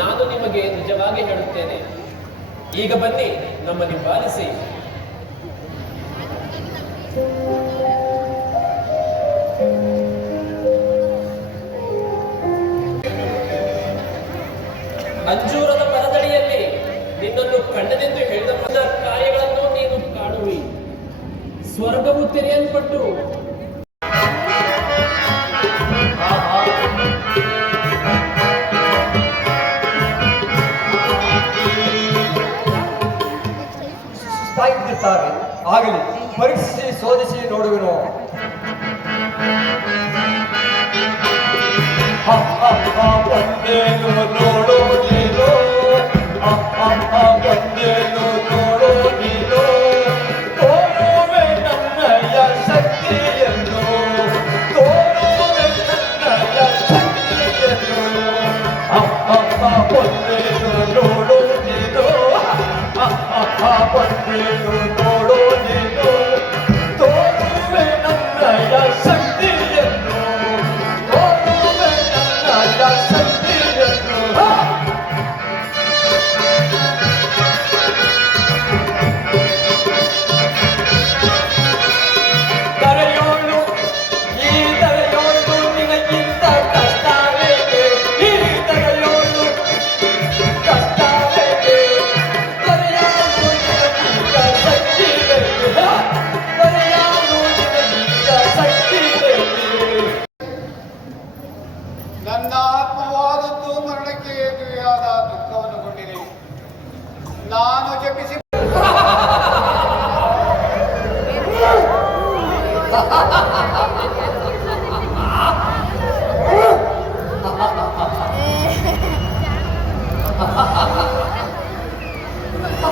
ನಾನು ನಿಮಗೆ ನಿಜವಾಗಿ ಹೇಳುತ್ತೇನೆ. ಈಗ ಬನ್ನಿ ನಮ್ಮನ್ನು ಪಾಲಿಸಿ ಅಂಜೂರದ ಮರದಡಿಯಲ್ಲಿ ನಿನ್ನನ್ನು ಕಂಡದೆಂದು ಹೇಳಿದ ಕಾರ್ಯಗಳನ್ನು ನೀನು ಕಾಣುವಿ. ಸ್ವರ್ಗವು ತೆರೆಯಲ್ಪಟ್ಟು ಆಗಲಿ. ಪರೀಕ್ಷಿಸಿ ಶೋಧಿಸಿ ನೋಡುವೆನು. ಬಂದೇನು ಅಪ್ಪ ನೀನು. ಬಂದೇನು ನೋಡು ನೀನು. ತೋರುವೆ ನನ್ನಯ ಶಕ್ತಿಯನ್ನು. ತೋರುವೆ ನನ್ನಯ ಶಕ್ತಿಯನ್ನು. ಅಪ್ಪ ಬಂದೇನು ನೋಡು ನೀನು. ಅಪ್ಪ ಬಂದೇನು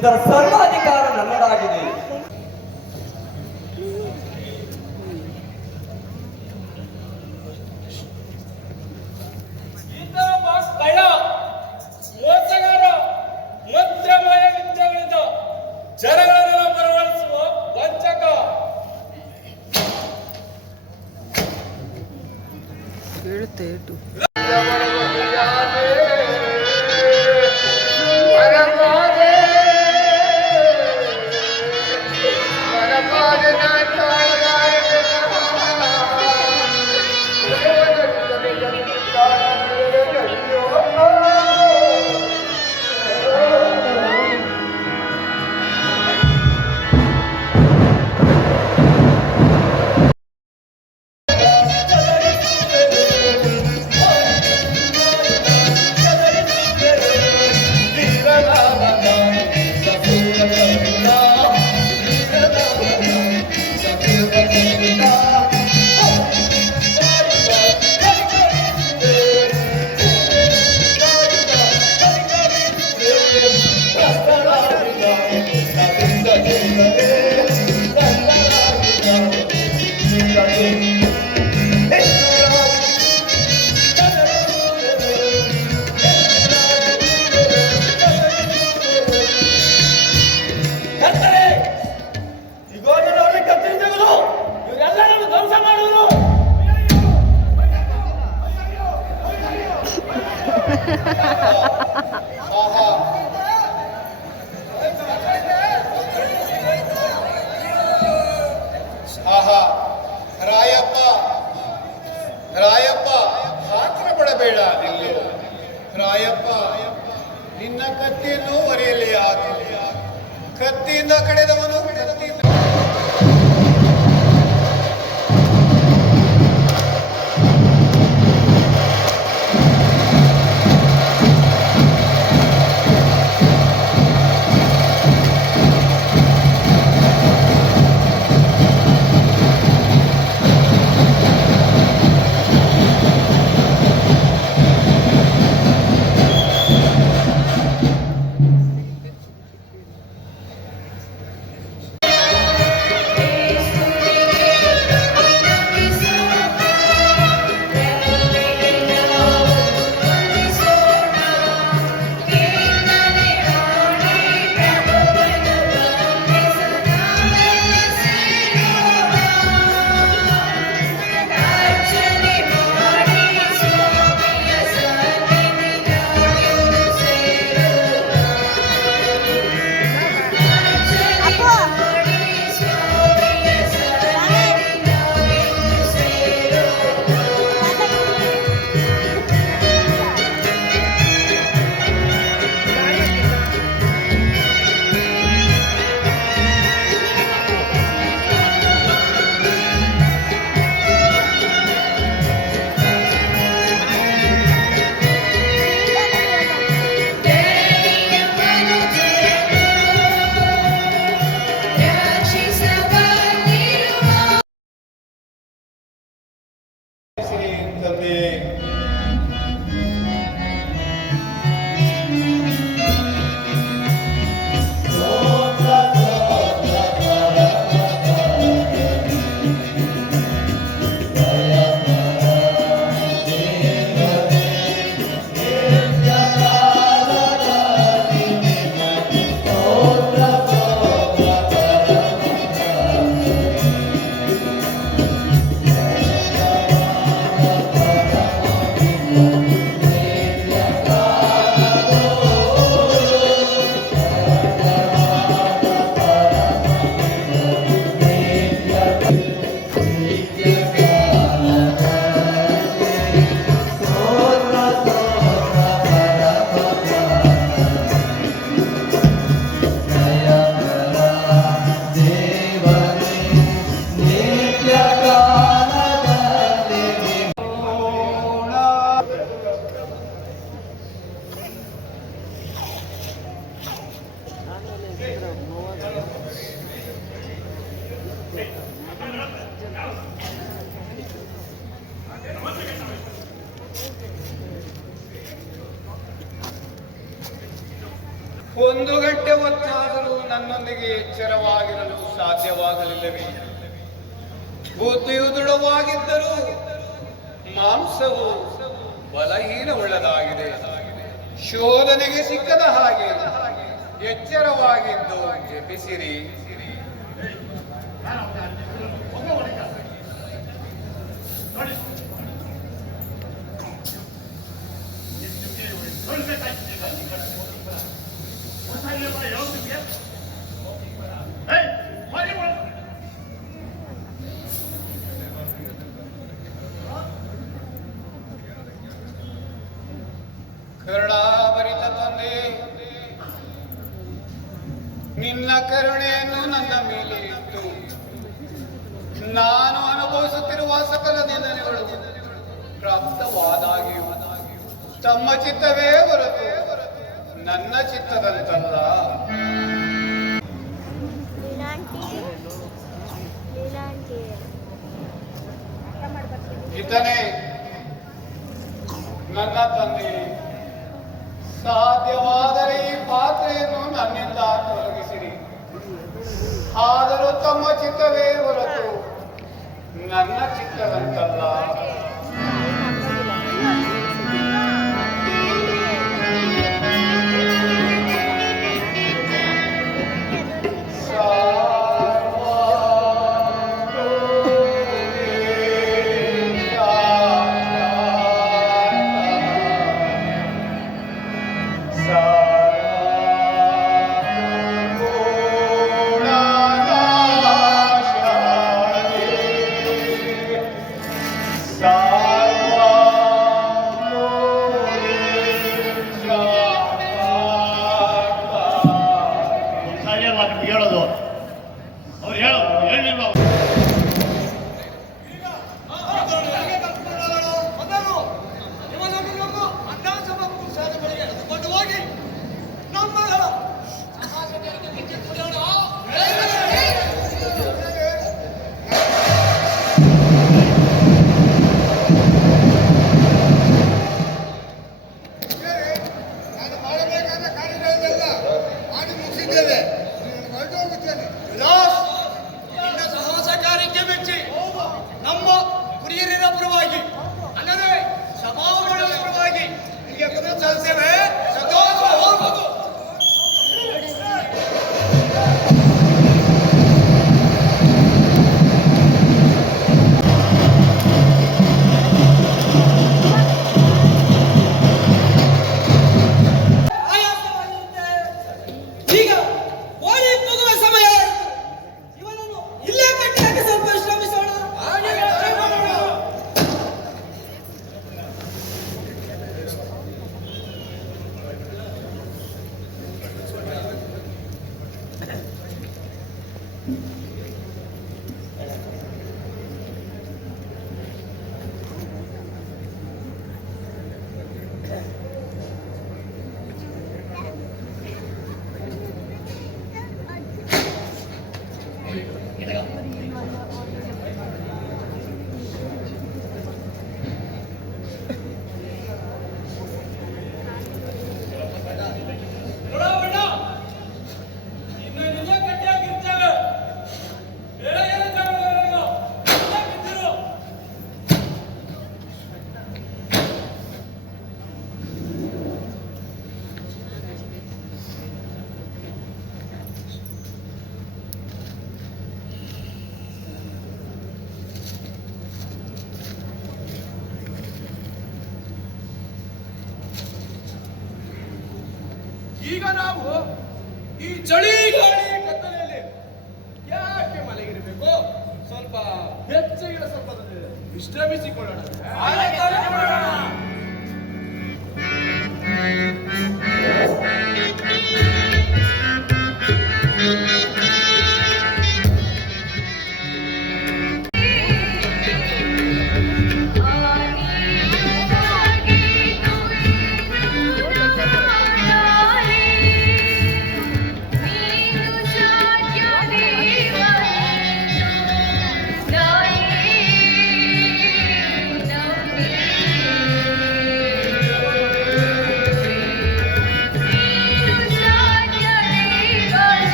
इतर सर्व presidente. ಮಾಂಸವು ಬಲಹೀನವುಳ್ಳದಾಗಿದೆ. ಶೋಧನೆಗೆ ಸಿಕ್ಕದ ಹಾಗೆ ಎಚ್ಚರವಾಗಿದ್ದು ಜಪಿಸಿರಿ. ಕರುಣಾಭರಿತ ತಂದೆ ನಿನ್ನ ಕರುಣೆಯನ್ನು ನನ್ನ ಮೇಲೆ ಇಟ್ಟು ನಾನು ಅನುಭವಿಸುತ್ತಿರುವ ಸಕಲ ನಿಂದನೆಗಳು ಪ್ರಾಪ್ತವಾದಾಗಿಯೂ ತಮ್ಮ ಚಿತ್ತವೇ ಹೊರತು ನನ್ನ ಚಿತ್ತದಂತಲ್ಲ. ಇತನೇ ನನ್ನ ತಂದೆ. ಸಾಧ್ಯವಾದರೆ ಈ ಪಾತ್ರೆಯನ್ನು ನನ್ನಿಂದ ತೊಲಗಿಸಿರಿ. ಆದರೂ ತಮ್ಮ ಚಿತ್ತವೇ ಹೊರತು ನನ್ನ ಚಿತ್ತದಂತಲ್ಲ. ಈಗ ನಾವು ಈ ಚಳಿ ಗಾಳಿ ಕತ್ತಲೆಯಲ್ಲಿ ಯಾಕೆ ಮಲಗಿರಬೇಕು? ಸ್ವಲ್ಪ ಬೆಚ್ಚಗಿನ ಸ್ವಲ್ಪ ವಿಶ್ರಮಿಸಿಕೊಳ್ಳೋಣ.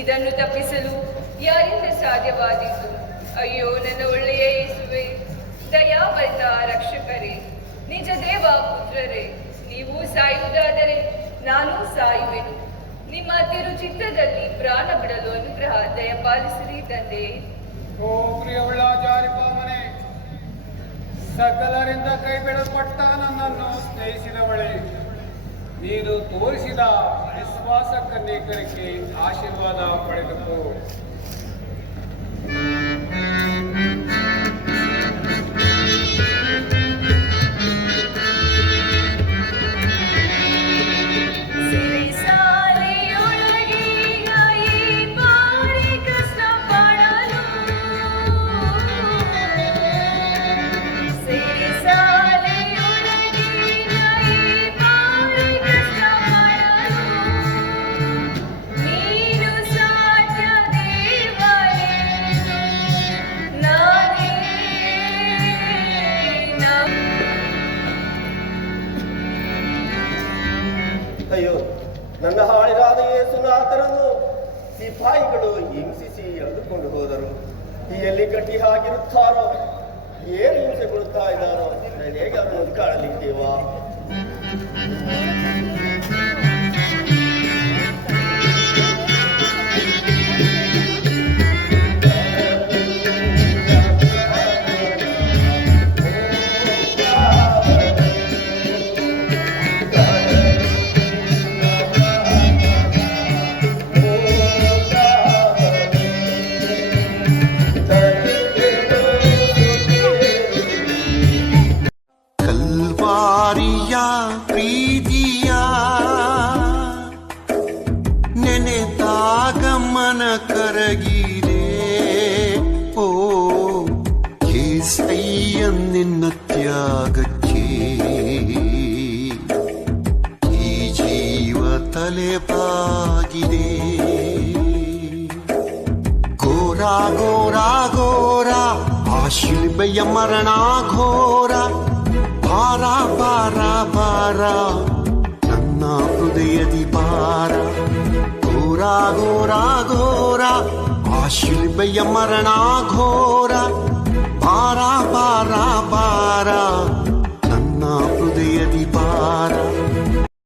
ಇದನ್ನು ತಪ್ಪಿಸಲು ಯಾರಿಂದ ಸಾಧ್ಯವಾದೀತು? ಅಯ್ಯೋ, ನನ್ನ ಒಳ್ಳೆಯ ಯೇಸುವೆ ದಯಾಬದ್ಧ ರಕ್ಷಕರೇ, ನಿಜ ದೇವ ಪುತ್ರರೇ, ನೀವು ಸಾಯುವುದಾದರೆ ನಾನೂ ಸಾಯುವೆನು. ನಿಮ್ಮ ತಿರುಚಿತ್ತದಲ್ಲಿ ಪ್ರಾಣ ಬಿಡಲು ಅನುಗ್ರಹ ದಯಪಾಲಿಸಿರಿ ತಂದೆ. ಓ ಪ್ರಿಯವುಳ್ಳ ಜಾರಿಪಾಮನೆ ಸಕಲರಿಂದ ಕೈ ಬಿಡಲ್ಪಟ್ಟ ನನ್ನನ್ನು ಸ್ನೇಹಿಸಿದವಳೆ ನೀನು ತೋರಿಸಿದ ವಿಶ್ವಾಸ ಕನ್ನೇಕರಿಗೆ ಆಶೀರ್ವಾದ ಪಡೆದುಕೋ. ಅಯ್ಯೋ ನನ್ನ ಹಾಳಿರಾದ ಯೇಸುನಾಥರನ್ನು ಸಿಪಾಯಿಗಳು ಹಿಂಸಿಸಿ ಎಳೆದುಕೊಂಡು ಹೋದರು. ಎಲ್ಲಿ ಕಟ್ಟಿ ಹಾಗಿರುತ್ತಾರೋ, ಏನು ಹಿಂಸೆ ಕೊಡುತ್ತಾ ಇದ್ದಾರೋ, ನಾನು ಹೇಗೆ ಅದನ್ನು ಕಾಣಲಿದ್ದೇವಾ ಜೀವ ತಲೆ ಬಾಗಿದೆ ಘೋರ ಘೋರ ಘೋರ ಆ ಶಿಲ್ಬೆಯ ಮರಣ ಘೋರ ಭಾರ ಭಾರ ಭಾರ ನನ್ನ ಹೃದಯದಿ ಭಾರ ಘೋರ ಘೋರ ಘೋರ ಆ ಶಿಲ್ಬೆಯ ಮರಣ ಘೋರ ಭಾರ ಭಾರ ಭಾರ ನನ್ನ ಹೃದಯದಿ ಭಾರ